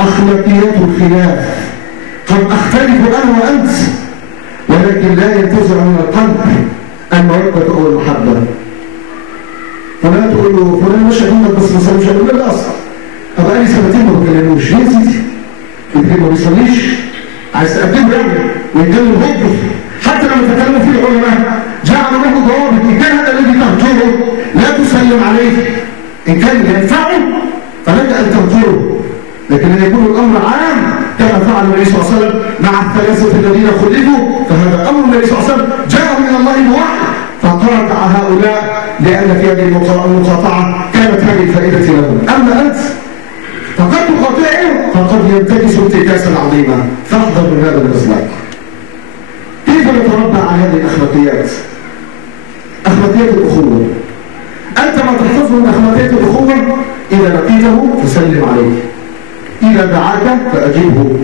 أخلاقيات الخلاف، قد أختلف أنا وأنت، ولكن لا ينتزع من القلب المودة أو المحبة. فلا تقول له فلان مش هيقول بس ما صليش، هيقول لا أصلا أبقى لي سنتين ما بكلموش. ليه سيدي؟ يمكن ما بيصليش، عايز تقدمه يعني ويتكلم هجر. حتى لما تكلموا فيه العلماء جعلوا له ضوابط، إن كان هذا الذي تهجره لا تسلم عليه، إن كان ينفعه فلك أن تهجره، لكن أن يكون الأمر عام كما فعل النبي صلى الله عليه وسلم مع الثلاثة الذين خلفوا، فهذا أمر النبي صلى الله عليه وسلم جاء من الله بوحي، فقاطع هؤلاء لأن في هذه المقاطعة كانت هذه الفائدة لهم. أما أنت فقد تقاطعه فقد ينتكس انتكاسا عظيما، فاحذر من هذا الإصلاح. كيف نتربى على هذه الأخلاقيات؟ أخلاقيات الأخوة. أنت ما تحفظه من أخلاقيات الأخوة، إذا لقيته فسلم عليه، إذا دعاك فأجيبه،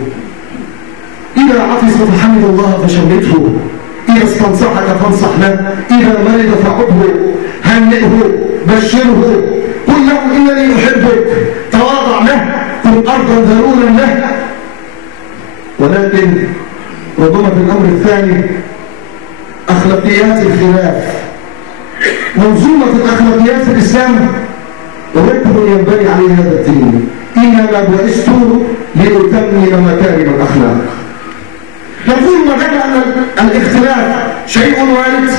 إذا عطس فحمد الله فشمته، إذا استنصحك فانصح له، إذا مرض فعده، هنئه، بشره، قل له إنني أحبك، تواضع له، كن أرضا ذلولا له. ولكن ربما في الأمر الثاني أخلاقيات الخلاف. منظومة الأخلاقيات في الإسلام ركب ينبني عليه هذا الدين. إنما بعثت لأتمم مكارم الأخلاق. نقول ما دام أن الاختلاف شيء وارد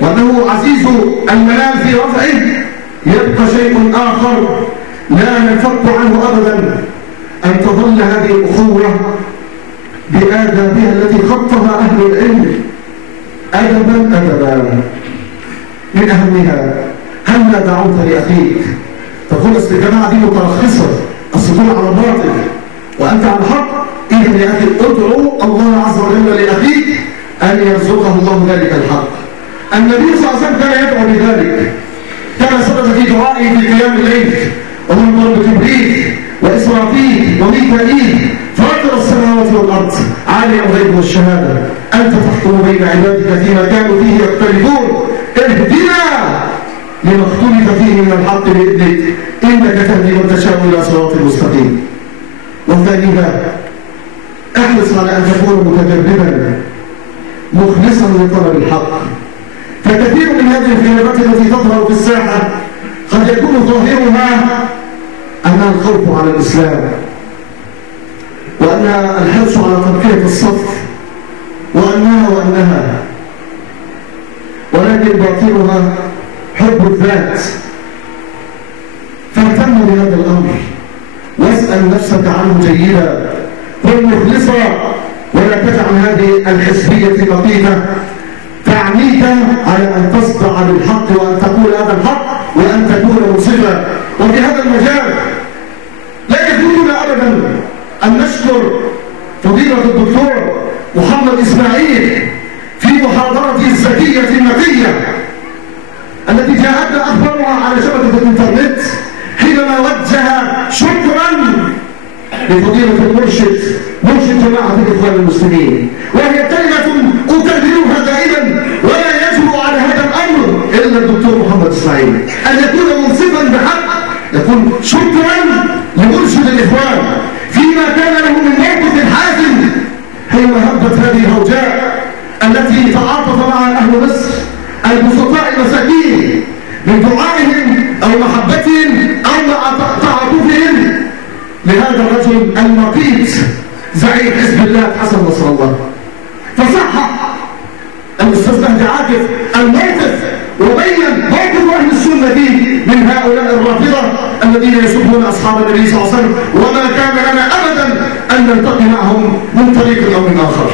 وأنه عزيز المنال في رفعه، يبقى شيء آخر لا ننفك عنه أبدا، أن تظل هذه الأخوة بآدابها التي خطها أهل العلم أدبا أدبا. من أهمها هل دعوت لأخيك تقول أصل الجماعة دي مترخصة، أصل دول على باطل وأنت على الحق، إذن يا أخي ادعو الله عز وجل لأخيك أن يرزقه الله ذلك الحق. النبي صلى الله عليه وسلم كان يدعو بذلك، كان ثبت في دعائه في قيام الليل: اللهم رب جبريل وإسرافيل وميكائيل فاطر السماوات والأرض عالم الغيب والشهادة أنت تحكم بين عبادك فيما كانوا فيه يختلفون اهدنا لما اختلف فيه من الحق بإذنك إنك تهدي من تشاء إلى صراط مستقيم. وثانيها احرص على أن تكون متجربا مخلصا لطلب الحق. فكثير من هذه الخلافات التي تظهر في الساحة قد يكون ظاهرها أنها الخوف على الإسلام، وأنها الحرص على ترقية الصف، وأنها ولكن باطنها حب الذات. فاهتم بهذا الأمر واسأل نفسك عنه جيدا، كن مخلصا، ولا تجعل هذه الحزبية اللطيفة تعنيك على أن تصدع بالحق وأن تقول هذا الحق وأن تكون منصفا. وفي هذا المجال لا يفوتنا أبدا أن نشكر فضيلة الدكتور محمد إسماعيل في محاضرته الذكية النقية التي جاءتنا أخبارها على شبكة الإنترنت، حينما وجه شكرا لفضيلة المرشد مرشد جماعة الإخوان المسلمين، وهي كلمة أكررها دائما ولا يجب على هذا الأمر إلا الدكتور محمد إسماعيل أن يكون منصفا بحق، يكون شكرا لمرشد الإخوان فيما كان له من موقف حازم حين هبت هذه الهوجاء التي تعاطف معها أهل مصر البسطاء المساكين من دعائهم أو محبتهم أو مع تعاطفهم لهذا الرجل المقيت زعيم حزب الله حسن نصر الله. فصحح الأستاذ مهدي عاكف الموقف وبين موقف أهل السنة فيه من هؤلاء الرافضة الذين يسبون أصحاب النبي صلى الله عليه وسلم، وما كان لنا أبدا أن نلتقي معهم من طريق أو من آخر.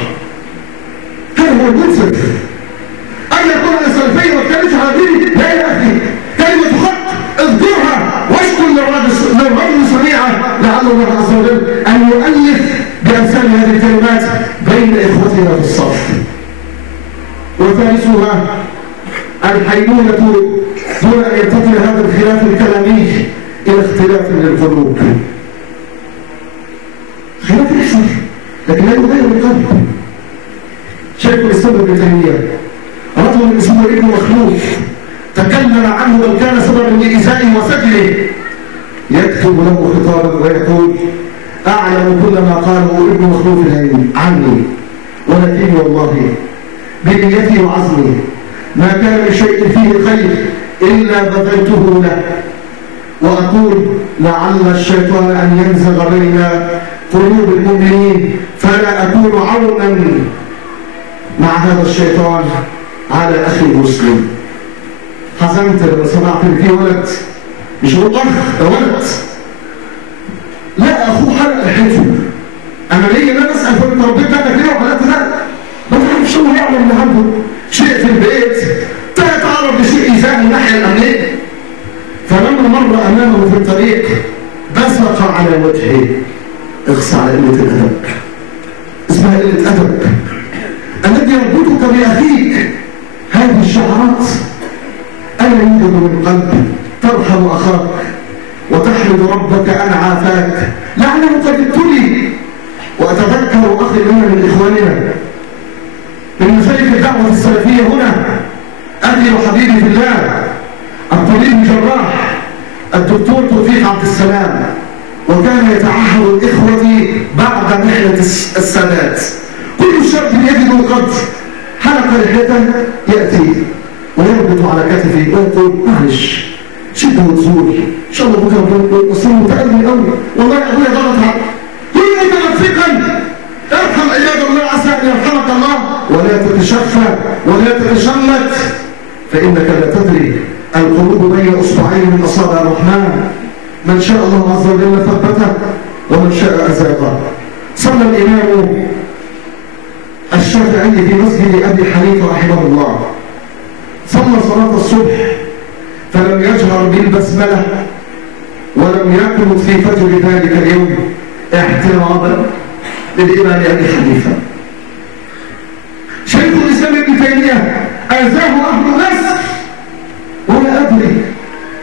هذا هو المنصف. أن يكون السلفية والكلمة على ديني لا يا أخي، كلمة حق اذكرها واشكر للرجل سميعا لعل الله عز وجل أن يؤلف بأمثال هذه الكلمات بين إخوتنا في الصف. وثالثها الحيلولة دون أن ينتقل هذا الخلاف الكلامي إلى اختلاف للقلوب. خلاف يحصل لكن لا يغير القلب. شيخ الإسلام ابن تيمية رجل اسمه ابن مخلوف تكلم عنه بل كان سببا لإيذائه وسجنه، يكتب له خطابا ويقول: قاله ابن مخلوف عني، ولكني والله بنيتي وعزمي ما كان من شيء فيه خير إلا بذلته له. وأقول لعل الشيطان أن ينزغ بين قلوب المؤمنين فلا أكون عونا مع هذا الشيطان على أخي المسلم. حزنت لما سمعت إن في ولد، مش هو أخ، ده ولد لا أخوه حلق لحيته. أنا ليه أنا بسأل فأنت ربيت بالك ليه وحلقت ده؟ ما تعرفش هو يعمل اللي عنده شيء في البيت تعرض لشيء إيذاء من الناحية الأمنية. فلما مر أمامه في الطريق بصق على وجهه. اخصى على قلة الأدب، اسمها قلة أدب. الذي يربطك بأخيك هذه الشعارات. ألا يوجد من قلب ترحم أخاك وتحمد ربك أن عافاك لعله قد ابتلي. وأتذكر أخي لنا من إخواننا من مشايخ الدعوة السلفية هنا، أخي وحبيبي في الله الطبيب الجراح الدكتور توفيق عبد السلام، وكان يتعهد الإخوة بعد محنة السادات. كل شاب يجد قد حلق لحيته يأتي ويربط على كتفه ويقول معلش شده وتزول ان شاء الله بكره بصير متألم قوي، والله يا ابويا ضغط عليك. كن متنفقا ارحم عباد الله عسى ان يرحمك الله، ولا تتشفى ولا تتشمت، فانك لا تدري القلوب بين اصبعين من اصابع الرحمن، من شاء الله عز وجل ثبته ومن شاء ازاغه. صلى الامام الشافعي في مسجد ابي حنيفه رحمه الله، صلى صلاه الصبح فلم يجهر بالبسمله ولم يقنط في فجر ذلك اليوم احتراما للامام ابي حنيفه. شيخ الاسلام ابن تيميه اذاه اهل مصر ولا ادري،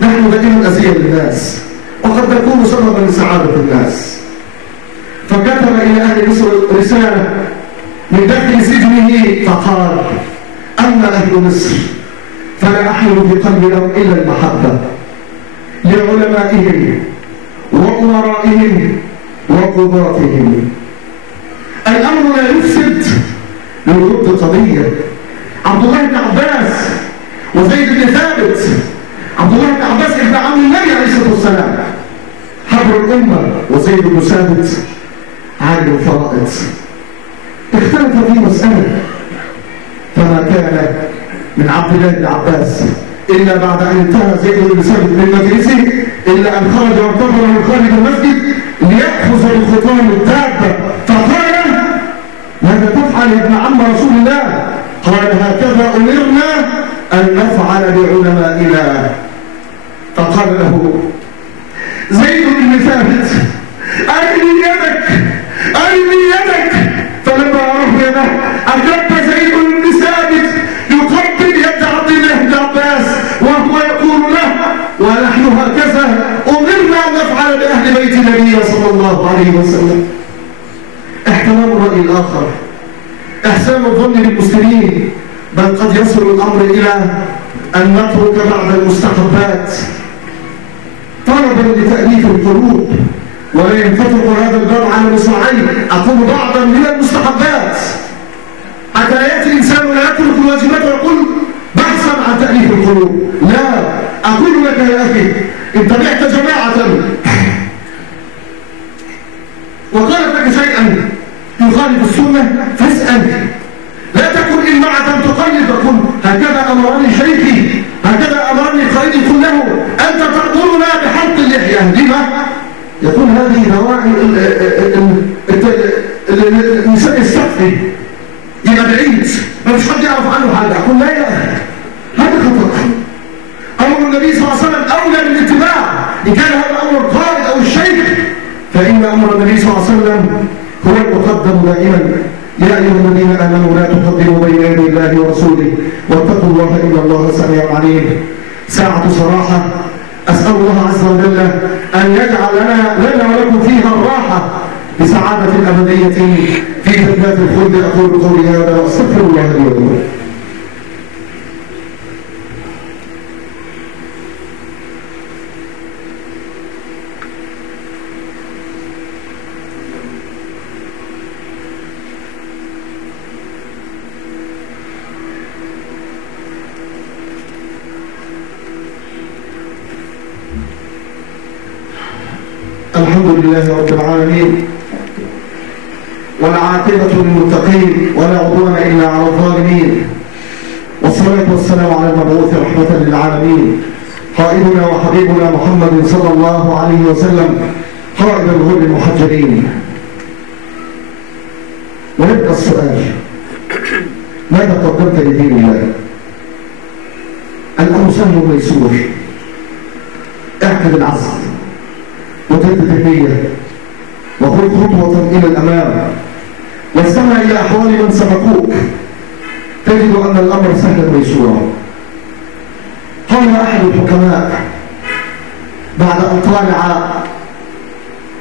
نحن دائما اذيه للناس وقد نكون سببا لسعاده الناس. فكتب الى اهل مصر رساله من داخل سجنه فقال: اما اهل مصر فلا احمل في قلبي لهم الا المحبه لعلمائهم وامرائهم وقضاتهم. الامر لا يفسد للرد قضيه. عبد الله بن عباس وزيد بن ثابت، عبد الله بن عباس ابن عم النبي عليه الصلاه والسلام حبر الامه، وزيد بن ثابت عالم الفرائض، اختلف في مساله، فما كان من عبد الله بن عباس الا بعد ان انتهى زيد بن ثابت من مجلسه الا ان خرج وانتظر من خارج المسجد ليأخذ بخطام الدابه، فقال: ماذا تفعل يا ابن عم رسول الله؟ قال: هكذا امرنا ان نفعل بعلمائنا. فقال له زيد بن ثابت: ارني يدك ارني يدك. فلما عرف يده اجاب زيد بن ثابت يقبل يد عبد الله بن عباس وهو يقول له: ونحن هكذا امرنا ان نفعل باهل بيت النبي صلى الله عليه وسلم. احترام الراي الاخر، احسان الظن بالمسلمين، بل قد يصل الامر الى ان نترك بعض المستحبات طلبا لتأليف القلوب، ولا ينفتح هذا الباب على مصراعين. اقول بعضا من المستحبات حتى ياتي الانسان ولا يترك الواجبات ويقول بحثا عن تأليف القلوب. لا، اقول لك يا اخي ان تبعت جماعه وقالت لك شيئا يخالف السنه فاسال، لا تكن امرأة تقلد وقل هكذا امرني شيخي هكذا امرني خالدي كله انت تأمرنا بحلق اللحيه. لما؟ يقول هذه دواعي الانسان السقفي يبقى بعيد ما فيش حد يعرف عنه حاجه. اقول لا يا اخي، هذا خطأ. امر النبي صلى الله عليه وسلم اولى بالاتباع، ان كان هذا امر القائد او الشيخ فان امر النبي صلى الله عليه وسلم هو المقدم دائما. يا ايها الذين امنوا لا تقدموا بين يدي الله ورسوله واتقوا الله ان الله سميع عليم. ساعه صراحه، اسال الله عز وجل ان يجعل لنا ولكم فيها الراحه بسعاده ابديه في جنات الخلد. اقول قولي هذا واستغفر الله لي ولكم. الحمد لله رب العالمين، والعاقبة للمتقين، ولا عدوان إلا على الظالمين، والصلاة والسلام على المبعوث رحمة للعالمين، قائدنا وحبيبنا محمد صلى الله عليه وسلم، قائد الغر المحجلين. ونبقى السؤال: ماذا قدمت لدين الله؟ الأمر سهل ميسور. اعقد العزم وجدد النية وخذ خطوة إلى الأمام واستمع إلى أحوال من سبقوك، تجد أن الأمر سهلا ميسورا. قال أحد الحكماء بعد أن طالع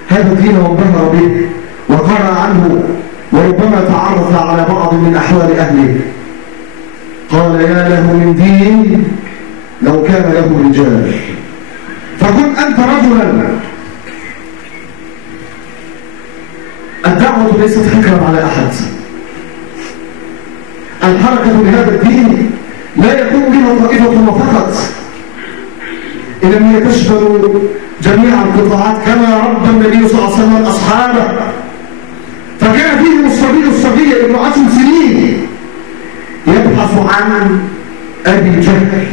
هذا الدين وانبهر به وقرأ عنه وربما تعرف على بعض من أحوال أهله، قال: يا له من دين لو كان له رجال. فكن أنت رجلا. الدعوة ليست حكرا على أحد. الحركة بهذا الدين لا يكون بها طائفة فقط، إنما تشمل جميع القطاعات كما ربى النبي صلى الله عليه وسلم أصحابه، فكان فيهم الصبي الصغير ابن 10 سنين يبحث عن أبي جهل.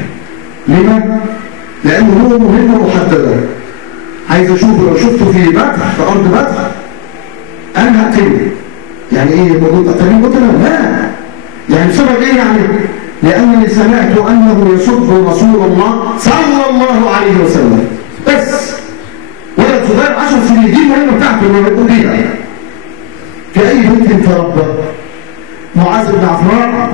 لما؟ لأنه هو مهمة محددة، عايز أشوفه. لو شفته في بدر، في أرض بدر، أنا هقتله. يعني إيه موجود أقتله قتلا؟ لا. يعني بسبب إيه يعني؟ لأنني سمعت أنه يسب رسول الله صلى الله عليه وسلم. بس ولد صغير 10 سنين، دي المهمة بتاعته اللي بيقول بيها. في أي بيت تربى؟ معاذ بن عفراء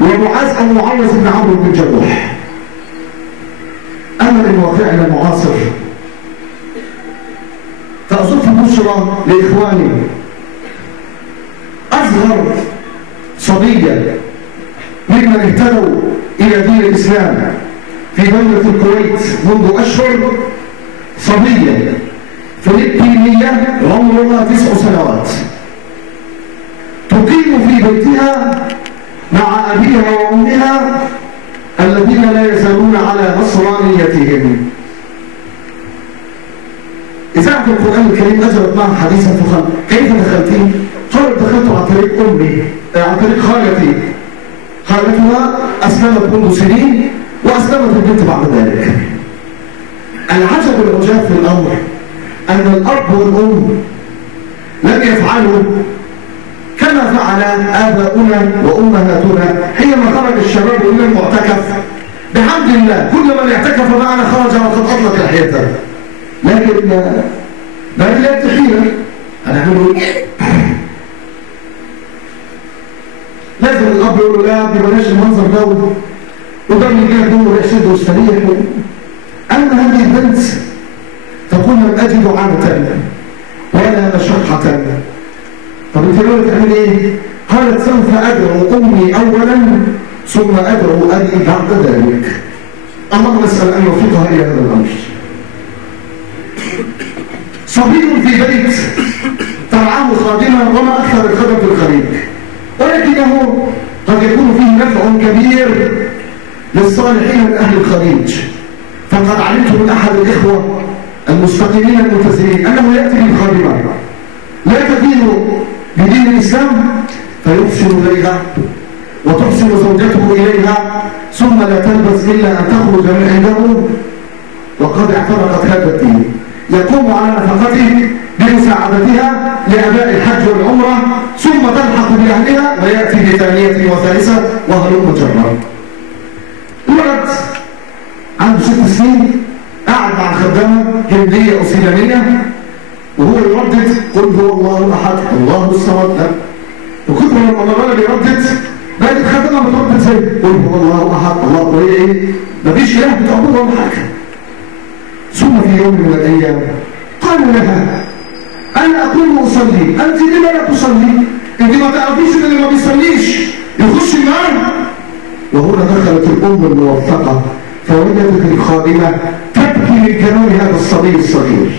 ومعاذ أو معوذ بن عمرو بن الجموح. أما من واقعنا المعاصر فأصف البشرى لإخواني. أصغر صبية ممن اهتدوا إلى دين الإسلام في دولة الكويت منذ أشهر، صبية فلبينية عمرها 9 سنوات، تقيم في بيتها مع أبيها وأمها الذين لا يزالون على نصرانيتهم. إذاعة القرآن الكريم أجرت معها حديثا فخم. كيف دخلتين؟ قالت: دخلت عن طريق أمي، عن طريق خالتي. خالتها أسلمت منذ سنين وأسلمت البنت بعد ذلك. العجب العجاب في الأمر أن الأب والأم لم يفعلوا كما فعل آباؤنا وأمهاتنا حينما خرج الشباب إلى المعتكف. بحمد الله كل من اعتكف معنا خرج وقد أطلق لحيته، لكن ما هي التحيلة هنعمله إيه؟ لازم الأب يقول له: لا بلاش المنظر ده، وده اللي كده دول يحسد واستريح. أما هذه البنت تقول: لم أجد عنة ولا مشقة. طب انت لو تعمل ايه؟ قالت: سوف أدعو أمي أولا ثم أدعو أبي بعد ذلك. اللهم نسأل أن يوفقها إلى هذا الأمر. صبي في بيت ترعاه خادمة، وما أكثر الخدم في الخليج، ولكنه قد يكون فيه نفع كبير للصالحين من أهل الخليج. فقد علمت من أحد الإخوة المستقيمين الملتزمين أنه يأتي بالخادمة لا تدين بدين الإسلام فيحسن إليها وتحسن زوجته إليها، ثم لا تلبس إلا أن تخرج من عنده وقد اعترقت هذا الدين. يقوم على نفقته بمساعدتها لأداء الحج والعمرة، ثم تلحق بأهلها ويأتي بثانية وثالثة وهلم جرا. الولد عنده 6 سنين، قاعد مع خدامة هندية أو سيلانية وهو يردد: قل هو الله أحد الله الصمد. وكنت لما الولد يردد بقت الخدامة بتردد زي: قل هو الله أحد الله. وهي إيه؟ مفيش إله بتعبده ولا حاجة. ثم في يوم من الأيام قالوا لها: أنا أقوم أصلي، أنت لما لا تصلي؟ أنت ما تعرفيش إن اللي ما بيصليش يخش النار. وهنا دخلت الأم الموفقة فوجدت الخادمة تبكي من جنون هذا الصبي الصغير.